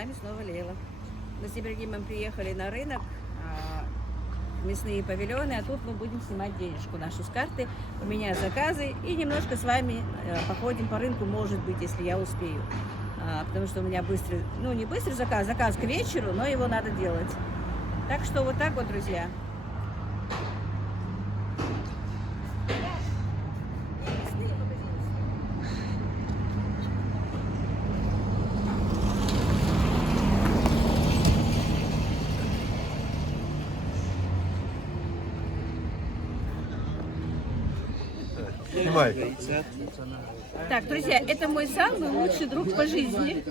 вами снова Лейла. Мы с Ибрагимом приехали на рынок, мясные павильоны, а тут мы будем снимать денежку нашу с карты. У меня заказы и немножко с вами походим по рынку, может быть, если я успею. Потому что у меня быстрый, ну не быстрый заказ, заказ к вечеру, но его надо делать. Так что вот так вот, друзья. Снимай. Так, друзья, это мой самый лучший друг по жизни.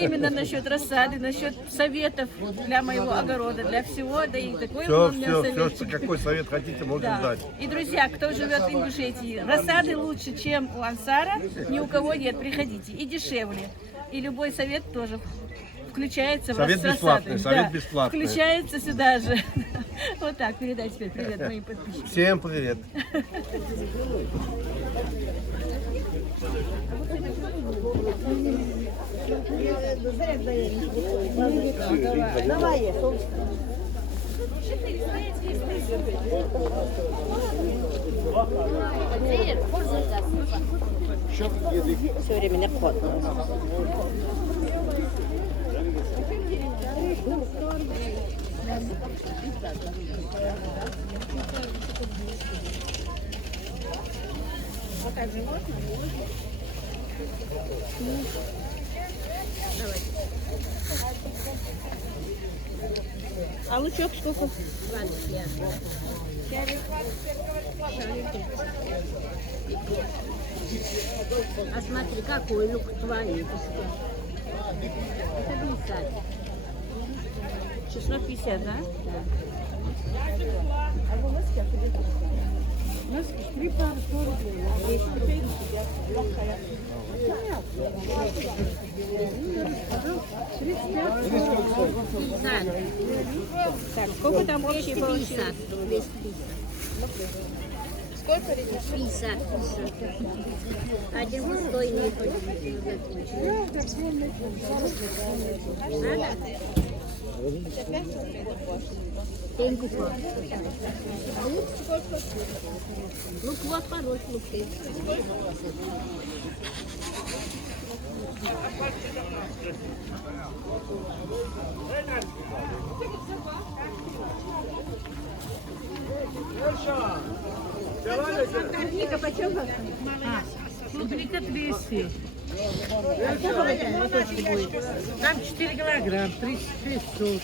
Именно насчет рассады, насчет советов для моего огорода, для всего. Да и такой Все, он у меня советчик. какой совет хотите, можете Да. дать. И, друзья, кто живет в Ингушетии, рассады лучше, чем у Ансара, ни у кого нет, приходите. И дешевле. И любой совет тоже включается в Совет рассады. бесплатный, совет Да, бесплатный. Включается сюда же. Вот так, передай теперь привет моим подписчикам. Всем привет. Давай. Все время на вход. Покажи, можно? Давай. А лучок сколько? 20. А смотри, какой лук твои. Это 50. 650, да? Три пары 100 рублей. Так, сколько там общие получилось? 250. Сколько, ребят? 50. Один пустой не надо? Деньги по. Лук вот хороший лук. Клубника почем? Клубника 200. Там 4 килограмм, 3500.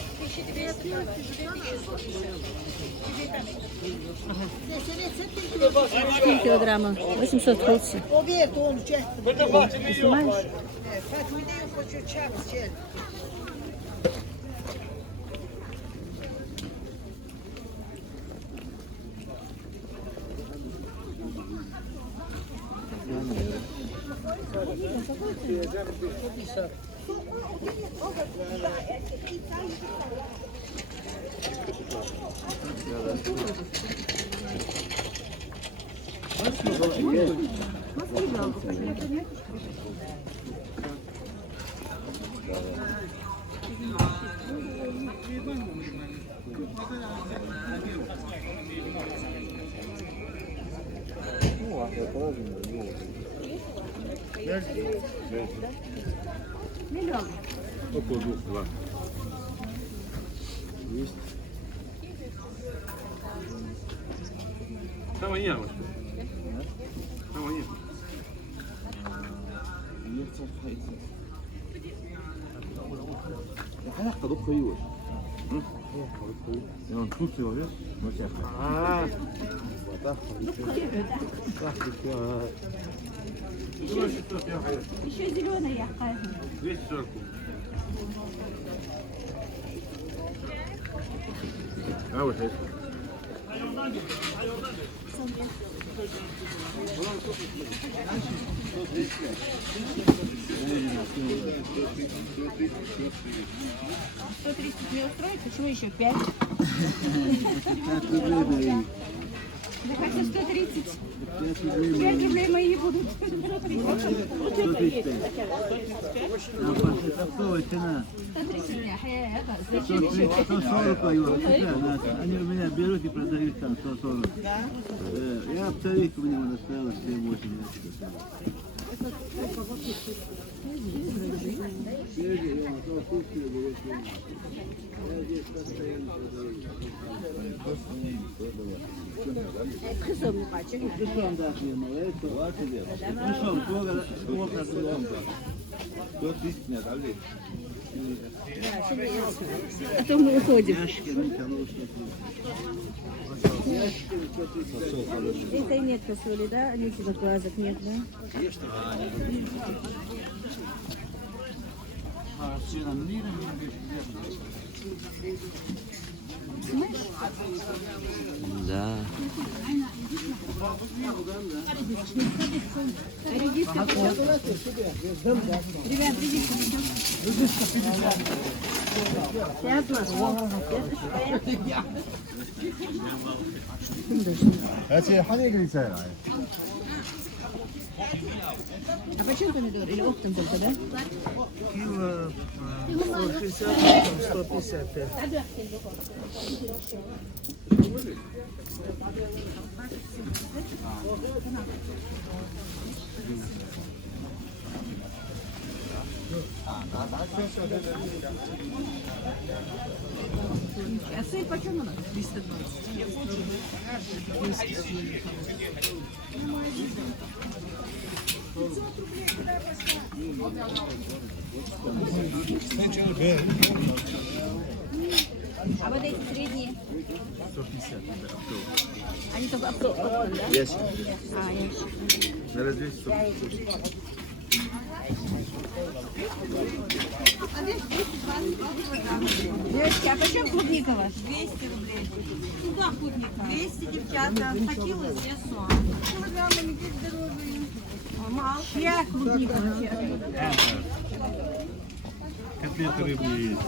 4 килограмма, 800 холси. Ты снимаешь? Миллион. Около 2, да. Есть. Там нет. Там нет. حلقة ضخ يوش. يعني نفوس يوش. مسافة. Еще зеленая яркая. 240. А вот это. Не устроит? Почему еще 5? Да хотя 130. 5 рублей мои будут. 135. А почтовая цена. 130 дня. 140 они у меня берут и продают там 140. Я оптовик, у него доставилось 280. Kızım kaçın. Lütfen daha kıymalıyız. Lütfen сколько А то мы уходим. Этой нет фасоли, да? Никаких глазок нет, да? Да. Ребят, редиска А почему помидор? Или оптом только, да? Кило 160, 155. А сыр почем у нас? 320. А вот эти средние? 150. Они только оптом, да? Ящик. А, ящик. Наверное, 200. Девочки, а почем клубника ваша? 200 рублей. Куда клубника? 200, девчата. Хотела весу. Килограммами здесь дороже. Мало. Чья клубника? Котлеты рыбные есть.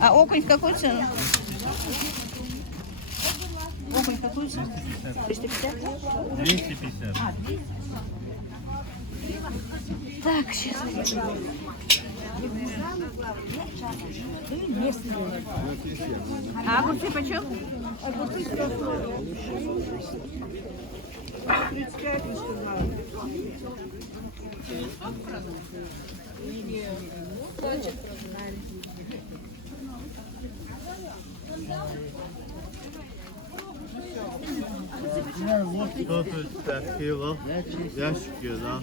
А окунь в какую цену? Окунь в какую цену? 350? 250. Так, сейчас. А огурцы почем? Огурцы 140. 35 не сказала. Вот 135 кило. Ящики, да.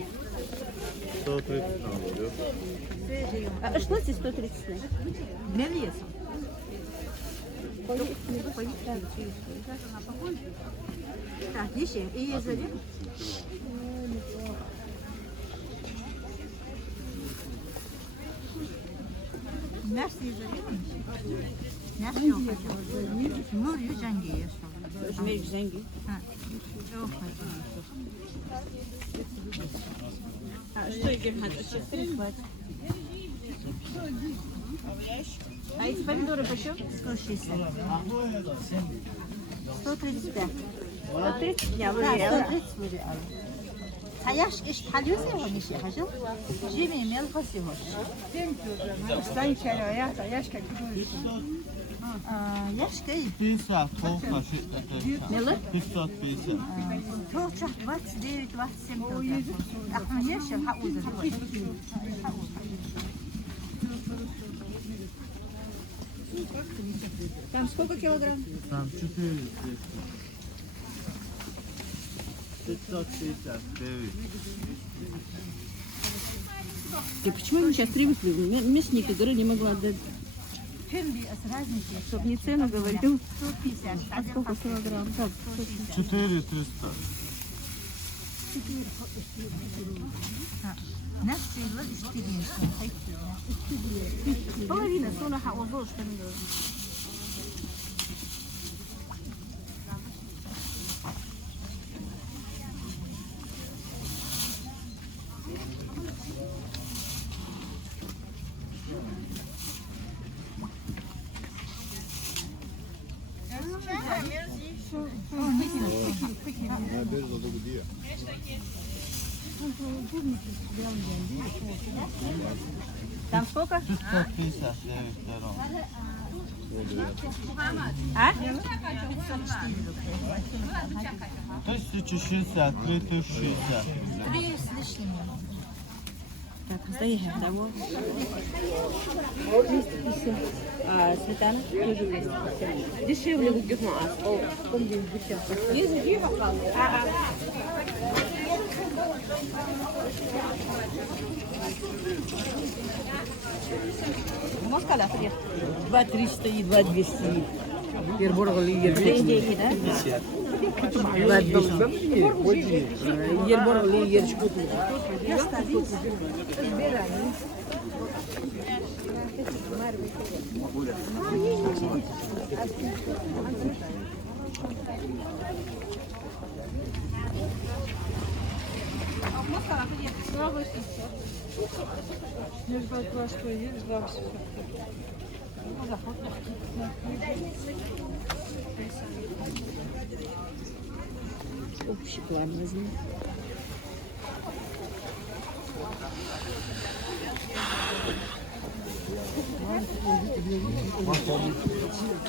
130 там будет. А что здесь 130? Для веса. Так, еще. И есть заряд. Мясо и заряд. Мясо yok. Nur yüzengi yiyorsun. Özmeyi zengi. Yok. А что Игорь Хатович? 30 А эти помидоры почем? 160. 135. 130 дня Да, выиграла. 130 vuruyor. Sayaş iş talıyorsa o işi hacı. Jimmy melhas yok. Станьте, яшка Яшка и 50, толка, 600. Мелы? 550. толчак 29, 27 толчак. Ахман яшка хауза. Там сколько килограмм? Там 400. 559. И почему мы сейчас привыкли? Мясник Игорь не могла отдать. Tüm bir разница. Чтоб не цену говорил. 150. А сколько килограмм? Так, 400. Наш было 400. половина сона хауза, что ли? Там сколько? Тут 150, evet, devam. А? Тысяча 60, 3060. Так, стоишь, домой. А сметана? Тоже 250. Дешевле будет Москаля, где? 2300 и 2200. Ерборгали, Деньги, да? 2200. Ерборгали, ерчку. Общий план возьми.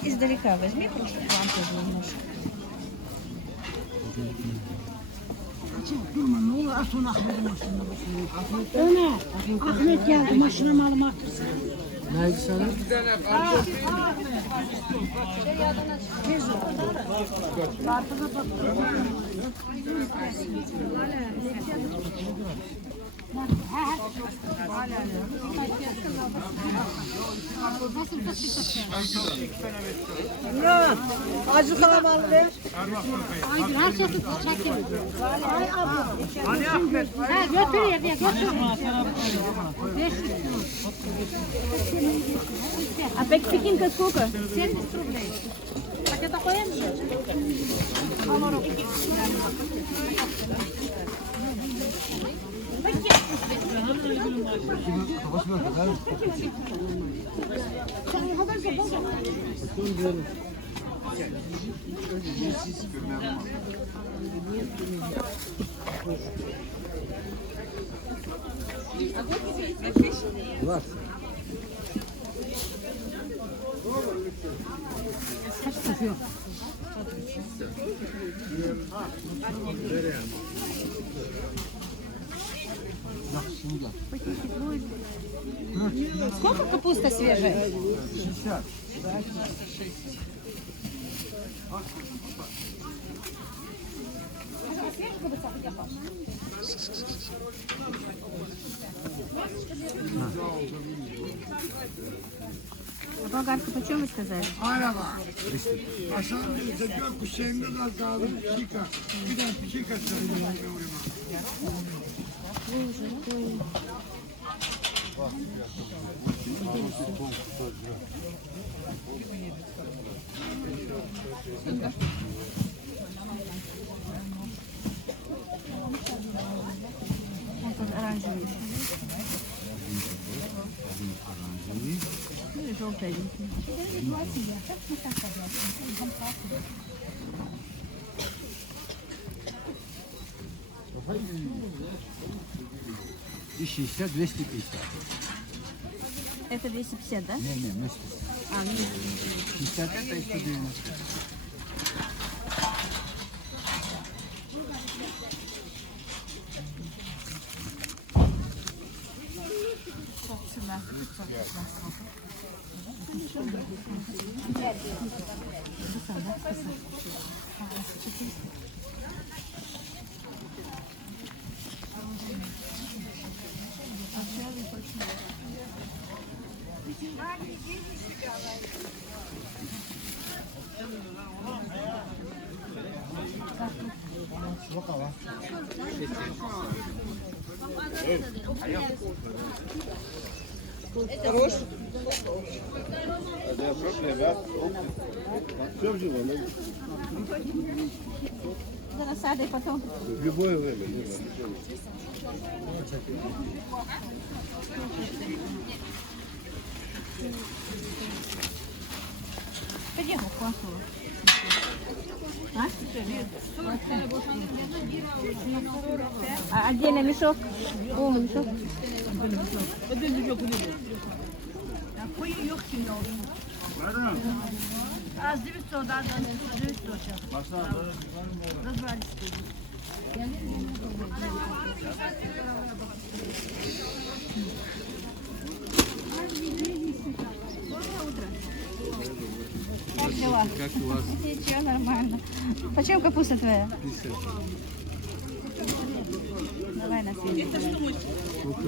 Издалека возьми просто план тоже немножко. Ahmet geldi maşına almak. Nerede sana? Ya, acı kalabalık ver. Ay her şey çekin. Ay abla. Ha götür ya götür. А пекинка сколько? 70 рублей. Пакета коем же? Сколько капуста свежая? 60. А болгарка почем вы сказали? Оранжевый. Ну и желтенький. И 60, 250. Это 250, да? Не, вместе. А, ну, 60 это и 190. Все в живо, за насадой потом. в любое время. Пойдем, классно. А отдельно мешок? Полный мешок? А, з 900, да, 900 зараз. Розбрались. Как дела? Как у вас? Ничего, нормально. Почем капуста твоя? 50. Давай на свет. Сколько?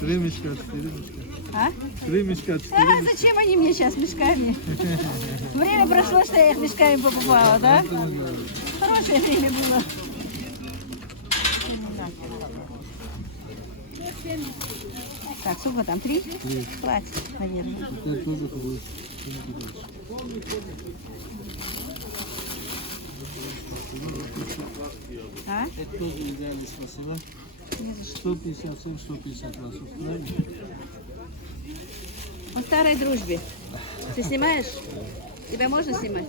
4 мешка, 4 мешка. А? 3 мешка, 4 А зачем они мне сейчас мешками? Время прошло, что я их мешками покупала, да? Хорошее время было. Так, сколько там? 3? Хватит, наверное. Это тоже хорошо. А? Это тоже идеально, спасибо. 157, 150 вас устраивает? О старой дружбе. Ты снимаешь? Тебя можно снимать?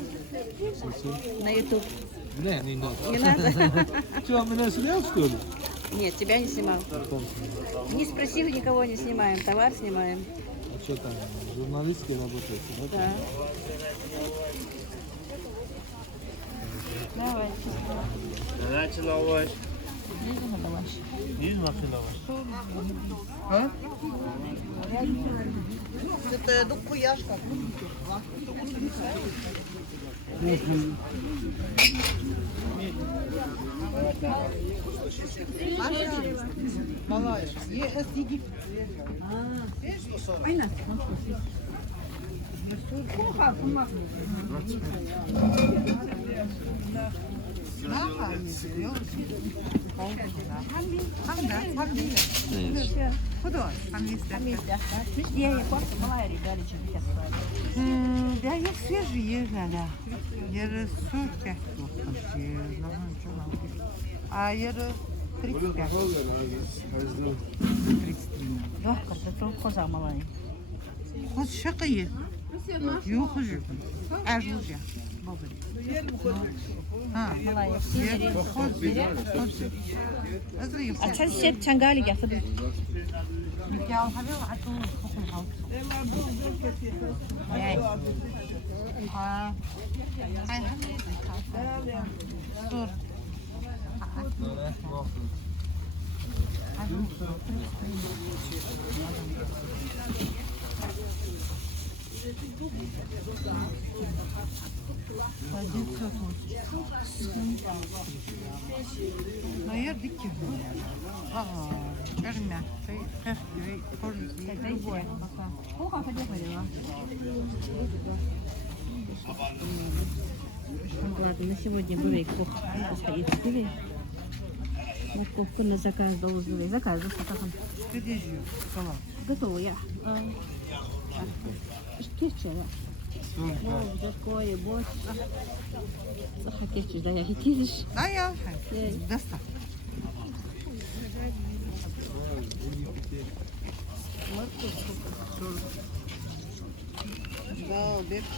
На YouTube. Не надо. Не надо? Что, меня снял, что ли? Нет, тебя не снимал. Не спросил, никого не снимаем. Товар снимаем. А что там, журналистки работаете, да? Да. Давай. Начи лаваш. Нужно лаваш. Есть максим лаваш? Це духояшка. Малая. Є СД. Да, я свежие, да. Я 45 а я 35. 33. Легко, це коза мала. Вот шакає. Yok hocam. Erzurum. Мала, я всі бери. Azrıyım. А це ще чангалі гетиrdin. Ya hadi atın kokun al. Ay Dur. Наер дикки. Эрмя. Любое. Сколько хотя бы? Ладно, на сегодня бурек стоит в стиле. Морковку на заказ должны. Заказ, как он? Где же? Салат. Готово я. Что чего? Такое, борщ. Захотишь, да я хотишь. Да, я. Достав.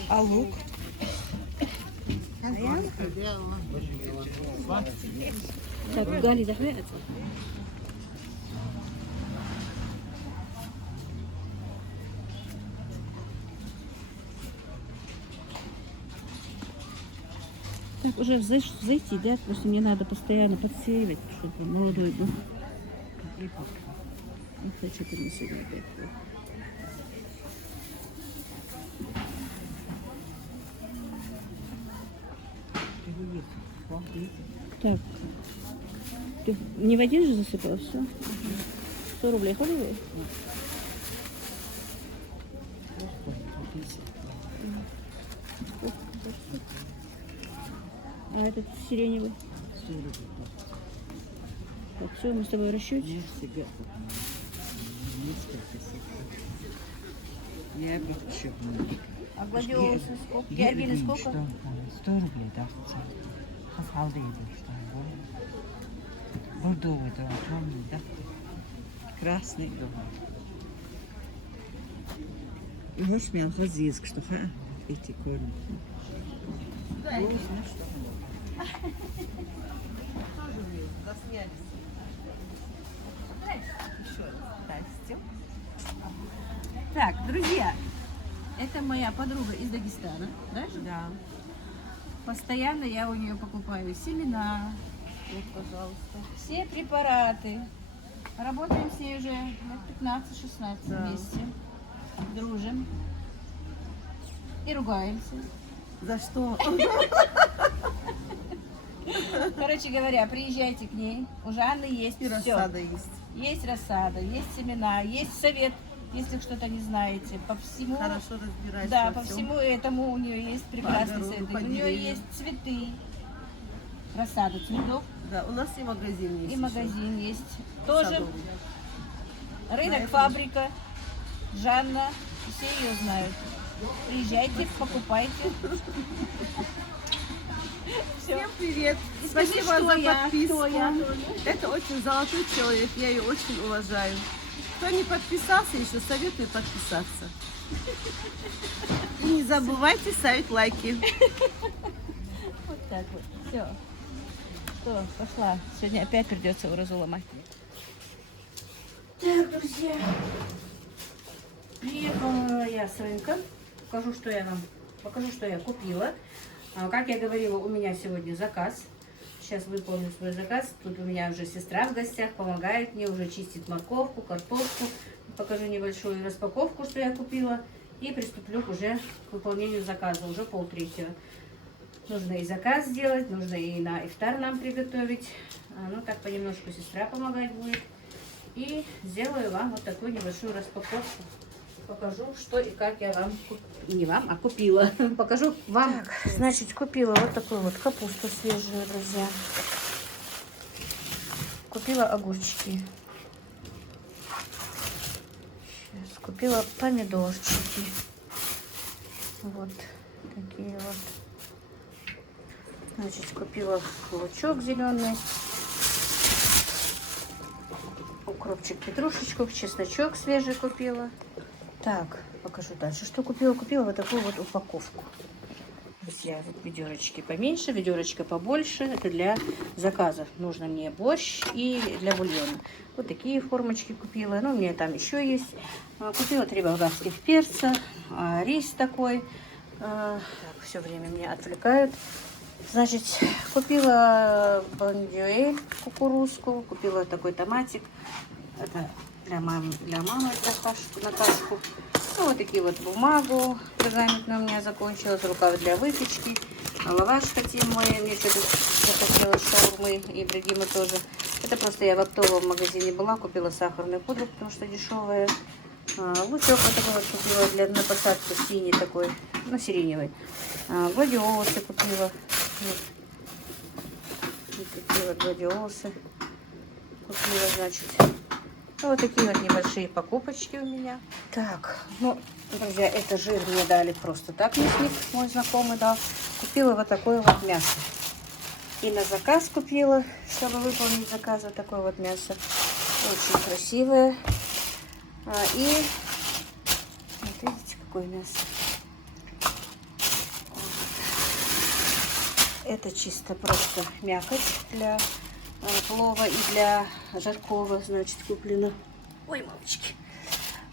А лук? Так, Гали захватится. Так, уже взойти, да? Просто мне надо постоянно подсеивать, чтобы молодой был. Вот хочу принесу опять. Так. Ты не в один же засыпала, все? 100 рублей ходовые? А этот сиреневый? Так, все, мы с тобой в расчете? Я обещаю. А гладиолусы сколько? Георгины сколько? 100 рублей, да. Хафалды идут, что бордовый, да, темный, да. Красный, да. И можешь мне алхазиск, что эти корни. Так, друзья, это моя подруга из Дагестана, да? Да. Постоянно я у нее покупаю семена, вот, пожалуйста, все препараты. Работаем с ней уже лет 15-16 вместе, дружим и ругаемся. За что? Короче говоря, приезжайте к ней, у Жанны есть И все. рассада есть. Есть рассада, есть семена, есть совет, если что-то не знаете. По всему, Хорошо разбираешься да, во по всем. всему этому у нее есть прекрасный огороду, совет. по У нее деревьям. есть цветы, рассада цветов Да, у нас и магазин есть. и еще. магазин есть. Тоже Садовый. рынок, фабрика, Жанна, все ее знают. Приезжайте, покупайте. Все. Всем привет. И скажи, Спасибо что за я, подписку. кто я. Это очень золотой человек, я ее очень уважаю. Кто не подписался, еще советую подписаться. И не забывайте ставить лайки. Вот так вот. Все. Что, пошла. Сегодня опять придется уразу ломать. Так, друзья. Приехала я с рынка. Покажу, что я купила. Как я говорила, у меня сегодня заказ. Сейчас выполню свой заказ. Тут у меня уже сестра в гостях, помогает мне, уже чистит морковку, картошку. Покажу небольшую распаковку, что я купила. И приступлю уже к выполнению заказа. Уже 2:30. Нужно и заказ сделать, нужно и на ифтар нам приготовить. Ну, так понемножку сестра помогать будет. И сделаю вам вот такую небольшую распаковку. Покажу, что и как я вам, не вам, а купила. Покажу вам. Так, значит, купила вот такую вот капусту свежую, друзья. Купила огурчики. Сейчас купила помидорчики. Вот такие вот. Значит, купила лучок зеленый. Укропчик, петрушечку, чесночок свежий купила. Так, покажу дальше, что купила. Купила вот такую вот упаковку. Друзья, вот ведерочки поменьше, ведерочка побольше. Это для заказов. Нужно мне борщ и для бульона. Вот такие формочки купила. Ну, у меня там еще есть. Купила 3 болгарских перца, рис такой. Так, все время меня отвлекают. Значит, купила бондюэль кукурузку, купила такой томатик. Это для мамы на кашку. Ну, вот такие вот бумагу пергаментную у меня закончилась, рукав для выпечки. Лаваш хотим мой, мне что-то захотелось шаурмы, и Ибрагима тоже. Это просто я в оптовом магазине была, купила сахарную пудру, потому что дешевая. Лучок вот такой вот купила на посадку, синий такой, ну, сиреневый. Гладиолусы купила. Вот такие вот гладиолусы купила, значит. Вот такие вот небольшие покупочки у меня. Так, ну, друзья, это жир мне дали просто так, мясник мой знакомый дал. Купила вот такое вот мясо. И на заказ купила, чтобы выполнить заказ, вот такое вот мясо. Очень красивое. И вот видите, какое мясо. Это чисто просто мякоть для плова и для жаркого, значит, куплено. Ой, мамочки.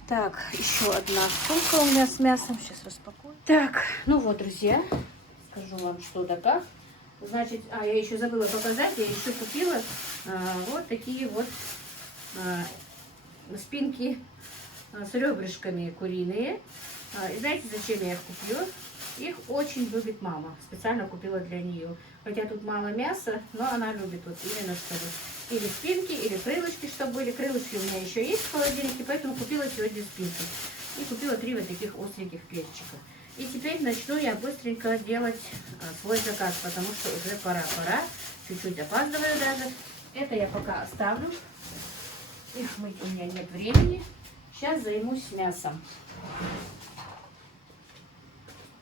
Так, еще одна сумка у меня с мясом. Сейчас распакую. Так, ну вот, друзья, скажу вам, что да как. Значит, я еще забыла показать, я еще купила вот такие вот спинки с ребрышками куриные. И знаете, зачем я их купила? Их очень любит мама. Специально купила для нее. Хотя тут мало мяса, но она любит вот именно чтобы или спинки, или крылышки, чтобы были. Крылышки у меня еще есть в холодильнике, поэтому купила сегодня спинки. И купила 3 вот таких остреньких перчика. И теперь начну я быстренько делать свой заказ, потому что уже пора. Чуть-чуть опаздываю даже. Это я пока оставлю. Их мыть у меня нет времени. Сейчас займусь мясом.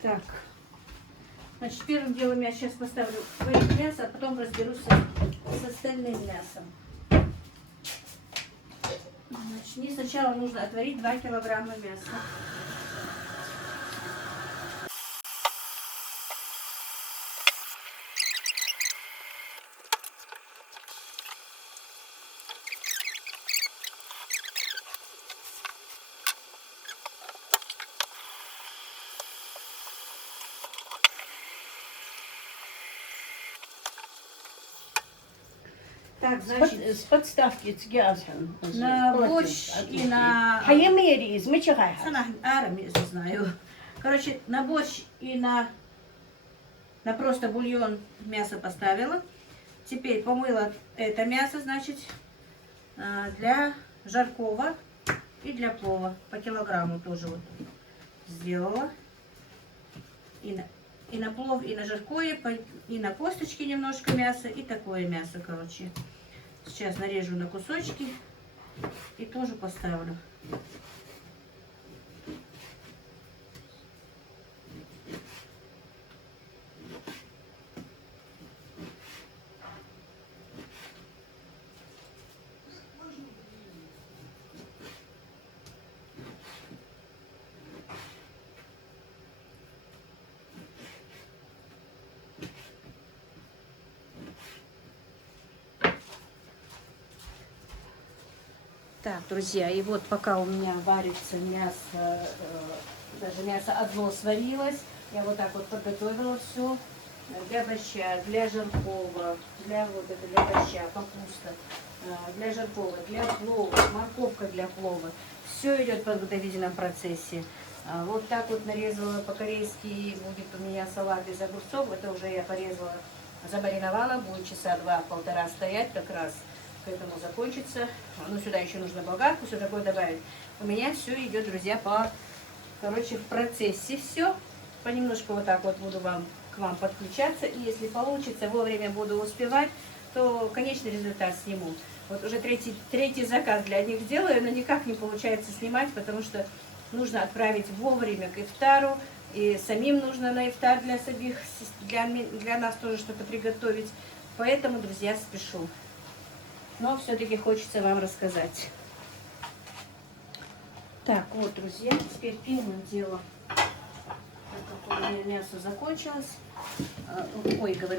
Так, значит, первым делом я сейчас поставлю варить мясо, а потом разберусь с остальным мясом. Значит, мне сначала нужно отварить 2 килограмма мяса. Так, значит, С подставки цгязан. на борщ и на... Хаемери из мечагай. Она армию знаю. Короче, на борщ и на просто бульон мясо поставила. Теперь помыла это мясо, значит, для жаркого и для плова. По килограмму тоже вот сделала. И на плов, и на жаркое, и на косточки немножко мяса, и такое мясо, короче. Сейчас нарежу на кусочки и тоже поставлю. Так, друзья, и вот пока у меня варится мясо, даже мясо одно сварилось, я вот так вот подготовила все для борща, для жаркого, для борща, капуста, для жаркого, для плова, морковка для плова. Все идет в подготовительном процессе. Вот так вот нарезала по-корейски, будет у меня салат из огурцов, это уже я порезала, замариновала, будет часа 2-1,5 стоять как раз. К этому закончится. Ну, сюда еще нужно болгарку, все такое добавить. У меня все идет, друзья, в процессе все. Понемножку вот так вот буду к вам подключаться. И если получится, вовремя буду успевать, то конечный результат сниму. Вот уже третий заказ для них делаю, но никак не получается снимать, потому что нужно отправить вовремя к ифтару. И самим нужно на ифтар для нас тоже что-то приготовить. Поэтому, друзья, спешу. Но все-таки хочется вам рассказать. Так, вот, друзья, теперь первым делом, так как у меня мясо закончилось,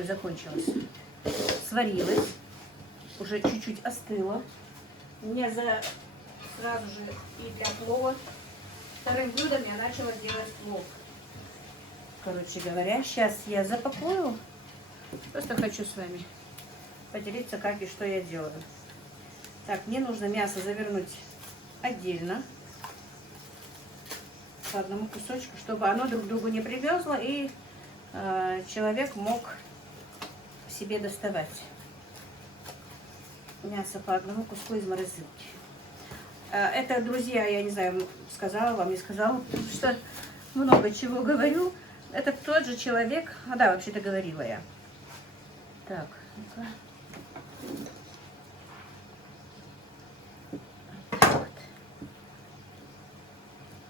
закончилось, сварилось, уже чуть-чуть остыло. У меня сразу же и для плова вторым блюдом я начала делать плов. Короче говоря, сейчас я запакую, просто хочу с вами поделиться, как и что я делаю. Так, мне нужно мясо завернуть отдельно по одному кусочку, чтобы оно друг к другу не привязло и человек мог себе доставать мясо по одному куску из морозилки. Это, друзья, я не знаю, сказала вам, не сказала, потому что много чего говорю. Это тот же человек, да, вообще-то говорила я. Так, ну-ка.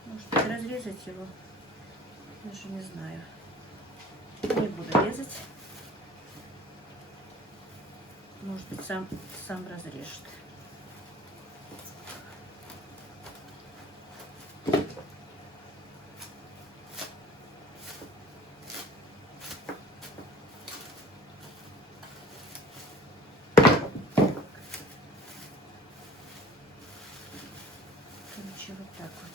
Может разрезать его? Даже не знаю. Не буду резать. Может быть, сам разрежет. Вот так вот.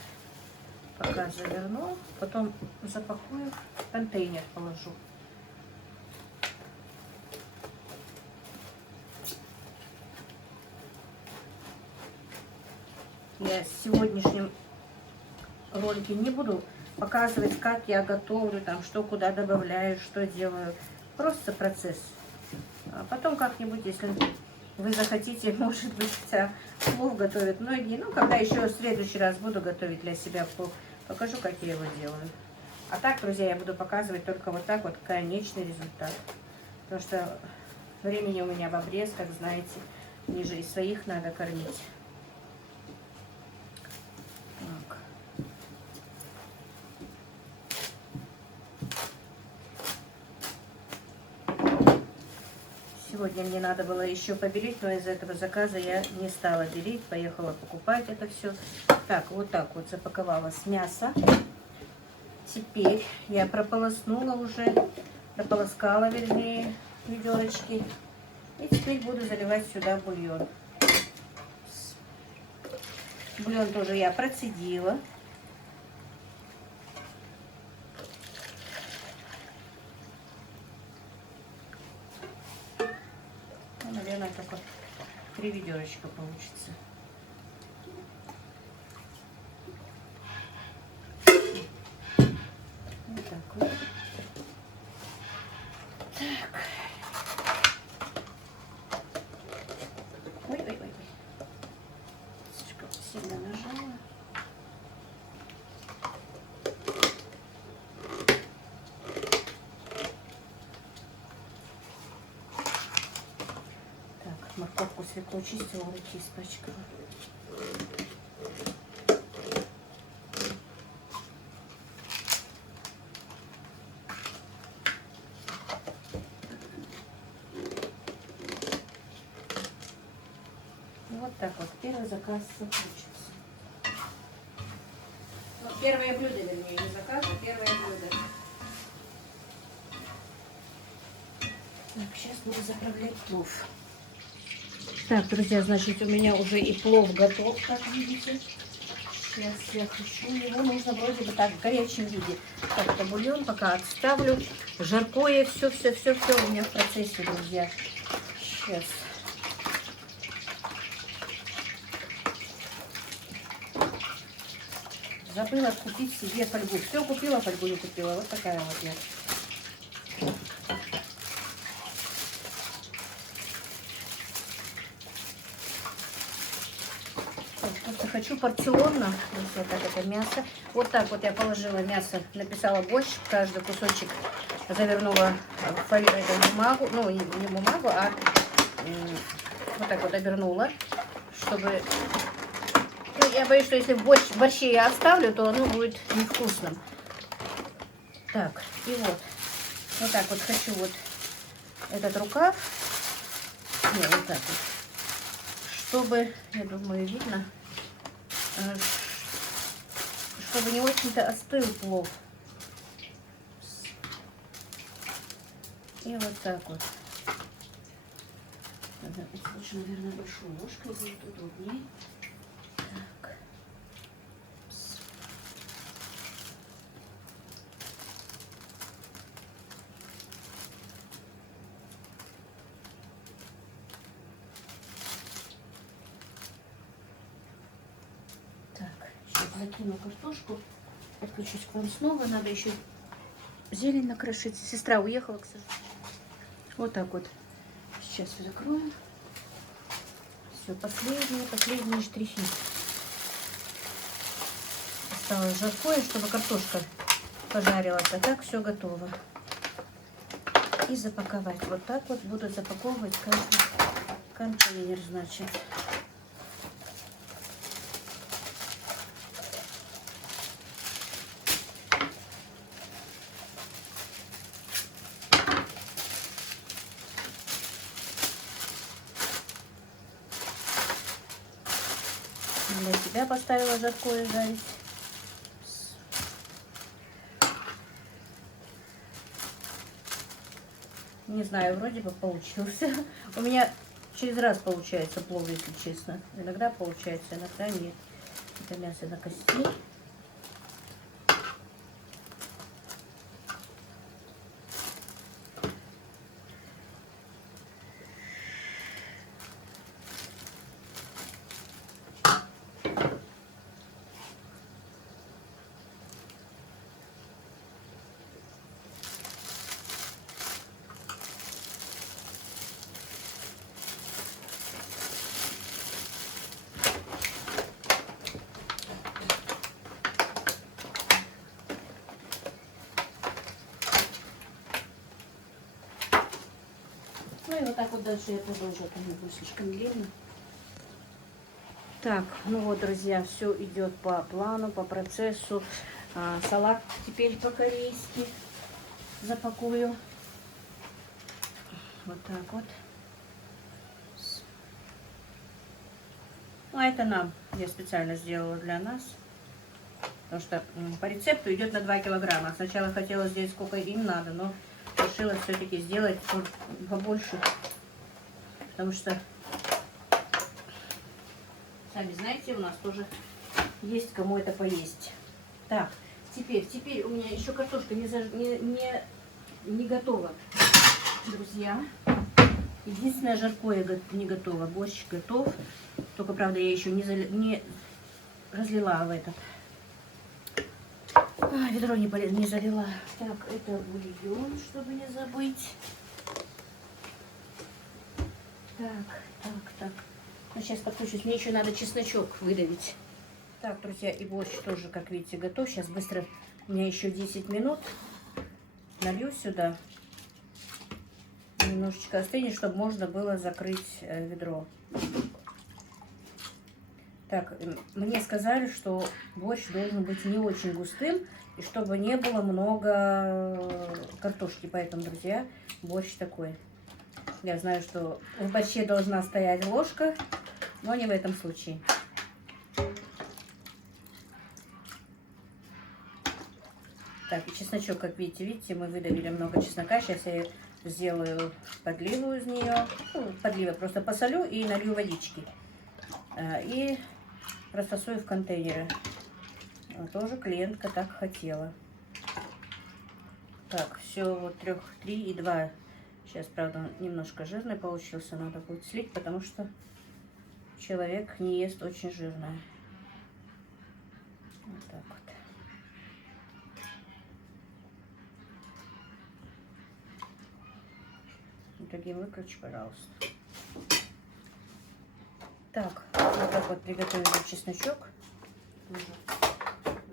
Пока заверну, потом запакую, в контейнер положу. Я в сегодняшнем ролике не буду показывать, как я готовлю, там, что куда добавляю, что делаю. Просто процесс. А потом как-нибудь, если вы захотите, может быть, плов готовят многие. Ну, когда еще в следующий раз буду готовить для себя плов, покажу, как я его делаю. А так, друзья, я буду показывать только вот так вот конечный результат. Потому что времени у меня в обрез, как знаете, мне же и своих надо кормить. Так. Сегодня мне надо было еще побелить, но из этого заказа я не стала белить, поехала покупать это все. Так вот запаковалось мясо. Теперь я прополоскала, вернее, ведерочки. И теперь буду заливать сюда бульон. Бульон тоже я процедила. Наверное, только 3 ведерочка получится. Вот так вот. Так. Ой. Слишком сильно нажала. Так, морковку свеклу чистила, руки испачкала. Вот так вот, первый заказ закончился. Ну, первое блюдо, вернее, не заказ, а первое блюдо. Так, сейчас буду заправлять плов. Так, друзья, значит, у меня уже и плов готов, как видите. Сейчас я хочу его, нужно вроде бы так в горячем виде. Так, это бульон пока отставлю. Жаркое, все у меня в процессе, друзья. Сейчас. Забыла купить себе фольгу. Все купила, фольгу не купила. Вот такая вот я. Просто хочу порционно. Вот так это мясо. Вот так вот я положила мясо, написала борщ. Каждый кусочек завернула в эту бумагу. Ну, не бумагу, а вот так вот обернула, чтобы... Ну, я боюсь, что если в борще я оставлю, то оно будет невкусным. Так, и вот так вот хочу вот этот рукав. Не, вот так вот. Чтобы, я думаю, видно, чтобы не очень-то остыл плов. И вот так вот. Лучше, наверное, большой ложкой будет удобнее. Так. Так, сейчас закину картошку, подключусь к вам снова. Надо еще зелень накрошить. Сестра уехала, к сожалению. Вот так вот. Сейчас закроем. Все, последние штрихи. Осталось жаркое, чтобы картошка пожарилась. А так все готово. И запаковать. Вот так вот буду запаковывать каждый контейнер, значит. Для себя поставила жаркое жарить. Не знаю, вроде бы получился. У меня через раз получается плов, если честно. Иногда получается, иногда нет. Это мясо на кости. Ну и вот так вот дальше я продолжу, это не будет слишком длинно. Так, ну вот, друзья, все идет по плану, по процессу. Салат теперь по-корейски запакую. Вот так вот. Ну, а это нам, я специально сделала для нас. Потому что по рецепту идет на 2 килограмма. Сначала хотела сделать сколько им надо, но решила все-таки сделать побольше. Потому что, сами знаете, у нас тоже есть кому это поесть. Так, теперь у меня еще картошка не готова, друзья. Единственное, жаркое не готово. Борщ готов. Только, правда, я еще не разлила в этот. Ведро не залила. Так, это бульон, чтобы не забыть. Так. Ну, сейчас подключусь. Мне еще надо чесночок выдавить. Так, друзья, и борщ тоже, как видите, готов. Сейчас быстро, у меня еще 10 минут. Налью сюда. Немножечко остынет, чтобы можно было закрыть ведро. Так, мне сказали, что борщ должен быть не очень густым, и чтобы не было много картошки. Поэтому, друзья, борщ такой. Я знаю, что в борще должна стоять ложка, но не в этом случае. Так, и чесночок, как видите, мы выдавили много чеснока. Сейчас я сделаю подливу из нее. Ну, подливу просто посолю и налью водички. И расфасую в контейнеры. Тоже клиентка так хотела. Так, все, вот 3 и 2. Сейчас, правда, немножко жирный получился. Надо будет слить, потому что человек не ест очень жирное. Вот так вот. Таким выключи, пожалуйста. Так, вот так вот приготовили чесночок.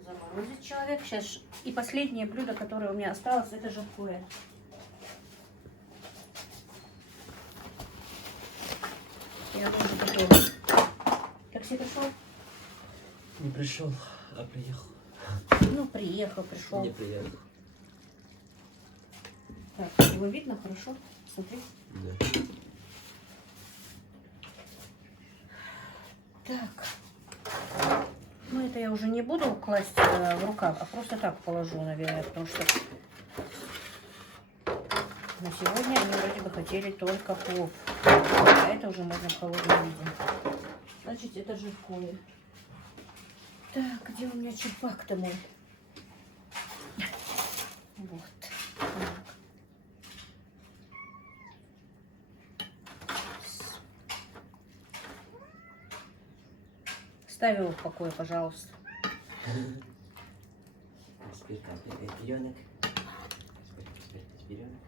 Заморозить человек. Сейчас и последнее блюдо, которое у меня осталось, это жаркое. Я уже готова. Такси пришел? Не пришел, а приехал. Ну, приехал, пришел. Не приехал. Так, его видно хорошо? Смотри. Да. Так. Ну, это я уже не буду класть в рукав, а просто так положу, наверное, потому что на сегодня они вроде бы хотели только плов. А это уже можно в холодном виде. Значит, это жаркое. Так, где у меня черпак-то мой? Вот. Так. Ставь его в покое, пожалуйста. Спирка, пиренок. Спирка, пиренок.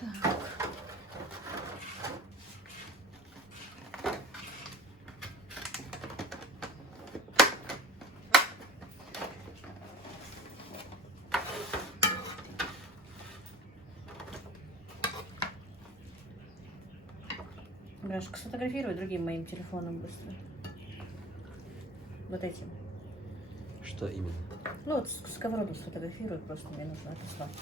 Так. Брашка, сфотографируй другим моим телефоном быстро. Вот этим. Что именно? Ну вот сковороду сфотографируй, просто мне нужно отослать.